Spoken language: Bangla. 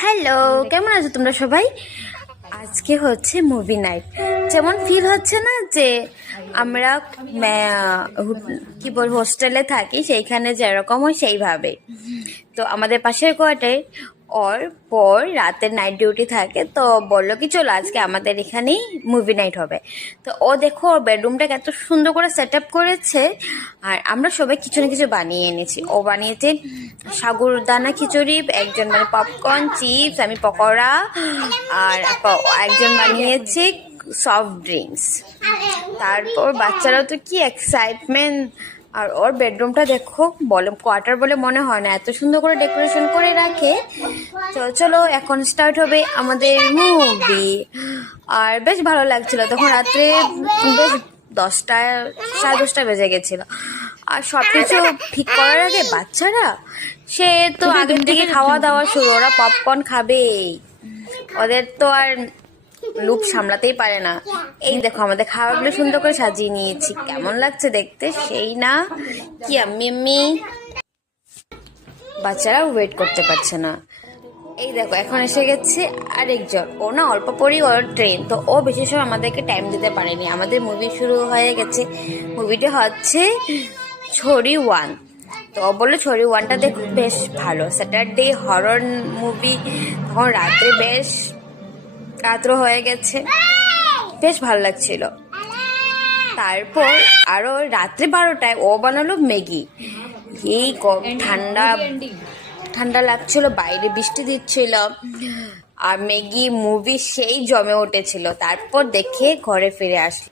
হ্যালো, কেমন আছো তোমরা সবাই? আজকে হচ্ছে মুভি নাইট। যেমন ফিল হচ্ছে না যে আমরা কি বল হোস্টেলে থাকি, সেইখানে যেরকম হয় সেইভাবে। তো আমাদের পাশের কোয়ার্টারে ওর পর রাতের নাইট ডিউটি থাকে, তো বললো কি চলো আজকে আমাদের এখানেই মুভি নাইট হবে। তো ও দেখো ওর বেডরুমটাকে এত সুন্দর করে সেট আপ করেছে, আর আমরা সবাই কিছু না কিছু বানিয়ে এনেছি। ও বানিয়েছে সাগুরদানা খিচুড়ি, একজন মানে পপকর্ন চিপস, আমি পকোড়া, আর একজন বানিয়েছে সফট ড্রিঙ্কস। তারপর বাচ্চারাও তো কি এক্সাইটমেন্ট। আর ওর বেডরুমটা দেখো, বলে কোয়ার্টার বলে মনে হয় না, এত সুন্দর করে ডেকোরেশন করে রাখে। তো চলো এখন স্টার্ট হবে আমাদের মুভি। আর বেশ ভালো লাগছিল তখন রাত্রে, বেশ 10টা 10:30 বেজে গেছিল। আর সবকিছু ঠিক করার আগে বাচ্চারা সে তো আগের থেকে খাওয়া দাওয়া শুরু, ওরা পপকর্ন খাবেই, ওদের তো আর লুপ সামলাতেই পারে না। এই দেখো আমাদের খাবারগুলো সুন্দর করে সাজিয়ে নিয়েছি, কেমন লাগছে দেখতে সেই না? কি আমি বাচ্চারা ওয়েট করতে পারছে না। এই দেখো এখন এসে গেছে আরেকজন, ও না অল্প পরেই ওর ট্রেন, তো ও বেশি সময় আমাদেরকে টাইম দিতে পারেনি। আমাদের মুভি শুরু হয়ে গেছে। মুভিটা হচ্ছে ছড়ি 1। তো ও বললো ছড়ি 1টা দেখো, বেশ ভালো স্যাটারডে হরর মুভি। তখন রাত্রে বেশ রাত্র হয়ে গেছে, বেশ ভালো লাগছিল। তারপর আরো রাত্রে 12টায় ও বানালো ম্যাগি। এই ঠান্ডা ঠান্ডা লাগছিল, বাইরে বৃষ্টি দিচ্ছিল, আর ম্যাগি মুভি সেই জমে উঠেছিল। তারপর দেখে ঘরে ফিরে আসলো।